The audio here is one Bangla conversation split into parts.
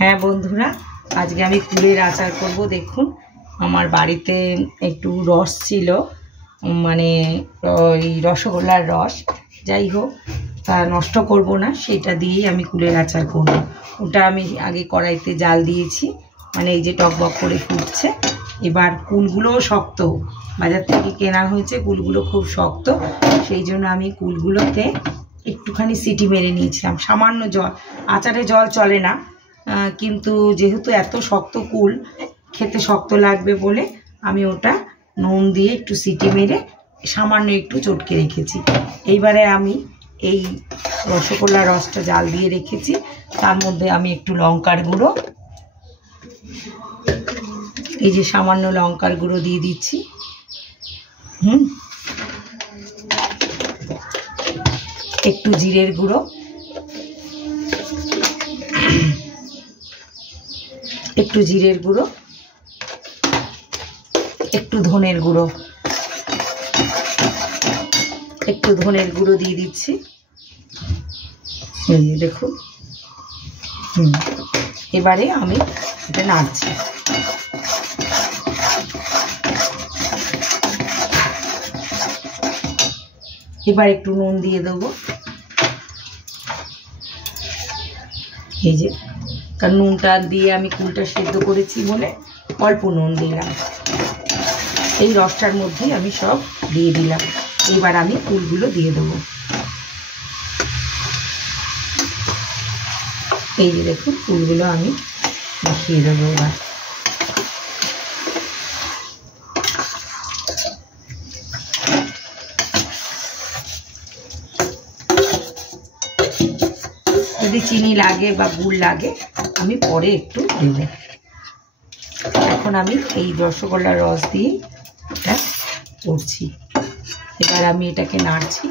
হ্যাঁ বন্ধুরা, আজকে আমি কুলের আচার করব। দেখুন, আমার বাড়িতে একটু রস ছিল, মানে ওই রসগোল্লার রস। যাই হোক, তা নষ্ট করব না, সেটা দিয়েই আমি কুলের আচার করব। ওটা আমি আগে কড়াইতে জাল দিয়েছি, মানে এই যে টকবক করে ফুটছে। এবার কুলগুলোও শক্ত, বাজার থেকে কেনা হয়েছে, কুলগুলো খুব শক্ত। সেই জন্য আমি কুলগুলোতে একটুখানি সিটি মেরে নিয়েছিলাম, সামান্য জল। আচারে জল চলে না, কিন্তু যেহেতু এত শক্ত কুল, খেতে শক্ত লাগবে বলে আমি ওটা নুন দিয়ে একটু সিটি মেরে সামান্য একটু চটকে রেখেছি। এইবারে আমি এই রসগোল্লার রসটা জাল দিয়ে রেখেছি, তার মধ্যে আমি একটু লঙ্কার গুঁড়ো, এই যে সামান্য লঙ্কার গুঁড়ো দিয়ে দিচ্ছি। একটু জিরের গুঁড়ো, একটু জিরের গুঁড়ো, একটু ধনের গুঁড়ো, একটু ধনের গুঁড়ো দিয়ে দিচ্ছি। এই দেখুন, এবারে আমি এটা নাড়ছি। এবার একটু নুন দিয়ে দেবো, এই যে, কারণ নুনটা দিয়ে আমি কুলটা সেদ্ধ করেছি বলে অল্প নুন দিলাম। এই রসটার মধ্যেই আমি সব দিয়ে দিলাম। এবার আমি কুলগুলো দিয়ে দেবো। এই যে দেখুন, কুলগুলো আমি মিশিয়ে দেবো। এবার যদি চিনি লাগে বা গুড় লাগে আমি পরে একটু দেবো। এখন আমি এই রসগোল্লার রস দিয়ে এটা করছি। এবার আমি এটাকে নাড়ছি।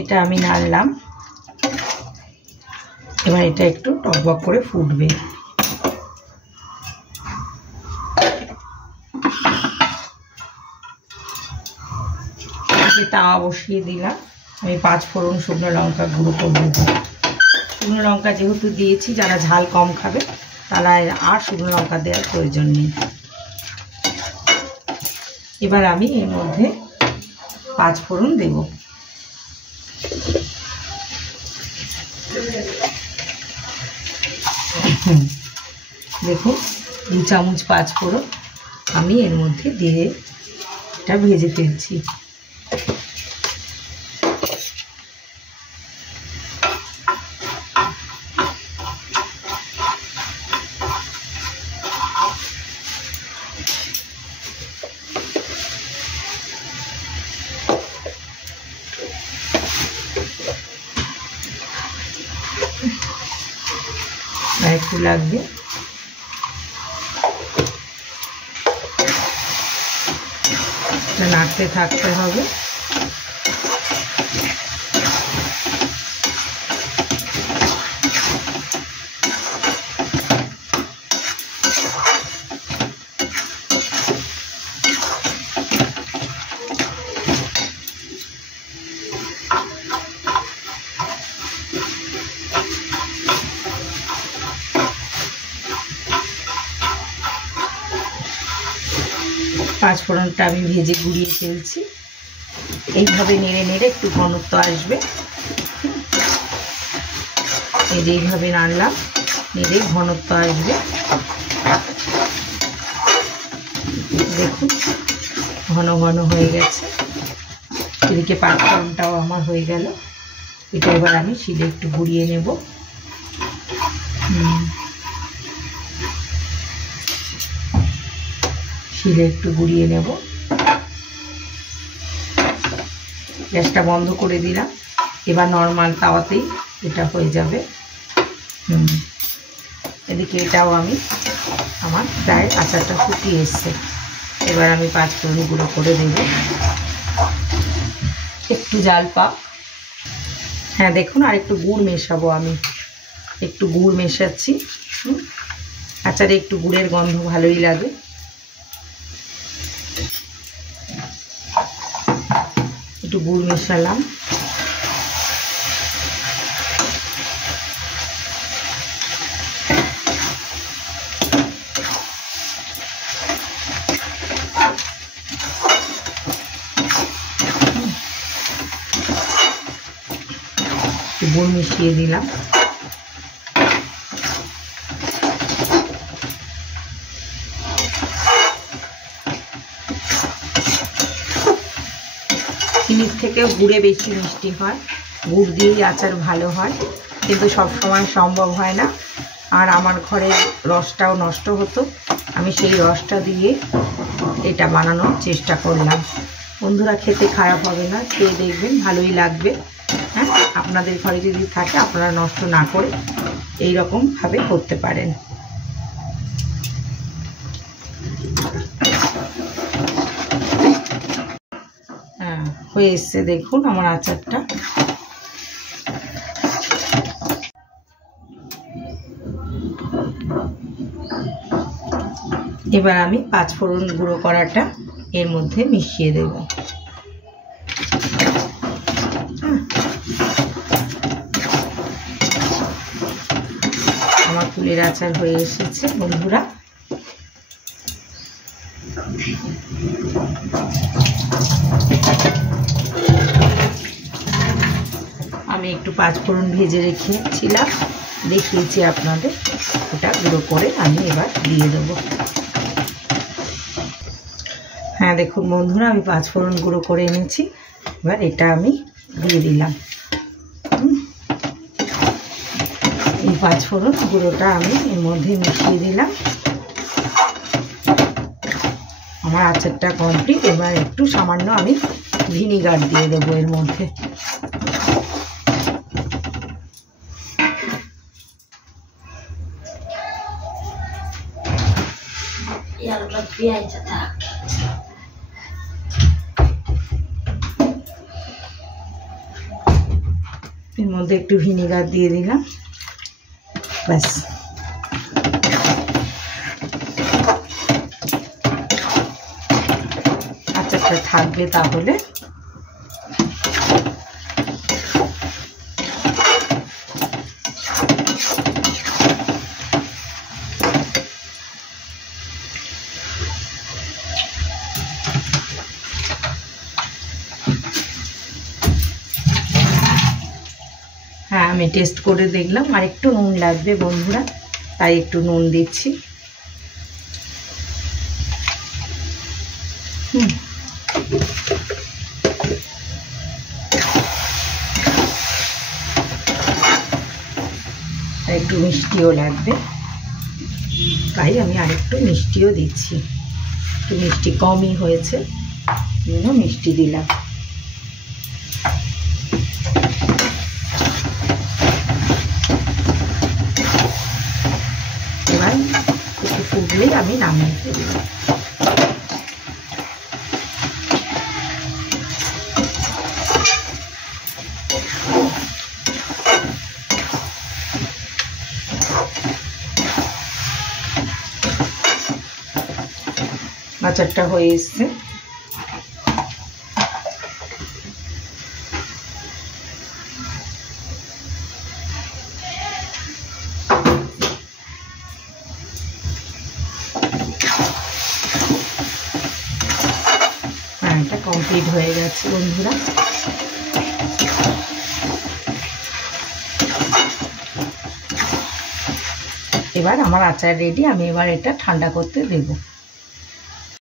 এটা আমি নাড়লাম। এবার এটা একটু টকবক করে ফুটবে। তাওয়া বসিয়ে দিলাম। আমি 5 ফোড়ন শুকনো লঙ্কা গুঁড়ো করবো। শুকনো লঙ্কা যেহেতু দিয়েছি, যারা ঝাল কম খাবে তারা আর শুকনো লঙ্কা দেওয়ার প্রয়োজন নেই। এবার আমি এর মধ্যে 5 ফোড়ন দেব। দেখুন, 2 চামচ 5 ফোড়ন আমি এর মধ্যে দিয়ে এটা ভেজে ফেলছি। আর একটু লাগবে। এটা নাড়তে থাকতে হবে। পাঁচ ফোড়নটা আমি ভেজে গুঁড়িয়ে ফেলছি। এইভাবে নেড়ে নেড়ে একটু ঘনত্ব আসবে। এই যে এইভাবে নাড়লাম, নেড়ে ঘনত্ব আসবে। দেখুন, ঘন ঘন হয়ে গেছে। এদিকে পাঁচ ফোড়নটাও আমার হয়ে গেল। এটা এবার আমি শিলে একটু গুঁড়িয়ে নেব। শিলে একটু গুঁড়িয়ে নেব। গ্যাসটা বন্ধ করে দিলাম। এবার নর্মাল তাওয়াতেই এটা হয়ে যাবে। এদিকে এটাও আমার প্রায় আচারটা ফুটিয়ে এসছে। এবার আমি 5 ফোড়ন গুঁড়ো করে দেব, একটু জাল পাক। হ্যাঁ দেখুন, আর একটু গুড় মেশাবো, আমি একটু গুড় মেশাচ্ছি। আচারে একটু গুড়ের গন্ধ ভালোই লাগে। একটু গুড় মেশালাম। গুড় মিশিয়ে দিলাম। চিনির থেকেও গুড়ে বেশি মিষ্টি হয়, গুড় দিয়েই আচার ভালো হয়, কিন্তু সব সময় সম্ভব হয় না। আর আমার ঘরের রসটাও নষ্ট হতো, আমি সেই রসটা দিয়ে এটা বানানোর চেষ্টা করলাম। বন্ধুরা, খেতে খারাপ হবে না, খেয়ে দেখবেন, ভালোই লাগবে। হ্যাঁ, আপনাদের ঘরে যদি থাকে আপনারা নষ্ট না করে এই রকম ভাবে করতে পারেন। হ্যাঁ, হয়ে এসছে দেখুন আমার আচারটা। এবার আমি 5 ফোড়ন গুঁড়ো করাটা এর মধ্যে মিশিয়ে দেব। আমার কুলের আচার হয়ে এসেছে বন্ধুরা। আমি একটু 5 ফোড়ন ভেজে রেখেছিলাম, দেখিয়েছি আপনাদের, ওটা গুঁড়ো করে আমি এবার দিয়ে দেবো। হ্যাঁ দেখুন বন্ধুরা, আমি 5 ফোড়ন গুঁড়ো করে এনেছি, এবার এটা আমি দিয়ে দিলাম। এই 5 ফোড়ন গুঁড়োটা আমি এর মধ্যে মিশিয়ে দিলাম। আমার আচারটা কমপ্লিট। এবার একটু সামান্য আমি ভিনিগার দিয়ে দেবো এর মধ্যে। এর মধ্যে একটু ভিনিগার দিয়ে দিলাম, ব্যাস। আচারটা থাকবে তাহলে। হ্যাঁ, আমি টেস্ট করে দেখলাম, আর একটু নুন লাগবে বন্ধুরা, তাই একটু নুন দিচ্ছি। একটু মিষ্টিও লাগবে, তাই আমি আরেকটু মিষ্টিও দিচ্ছি। একটু মিষ্টি কমই হয়েছে, মিষ্টি দিলাম। এবার একটু ফুটলেই আমি নামিয়ে দেব। আচারটা হয়ে এসছে। এটা কমপ্লিট হয়ে গেছে বন্ধুরা। এবার আমার আচার রেডি। আমি এবার এটা ঠান্ডা করতে দেবো।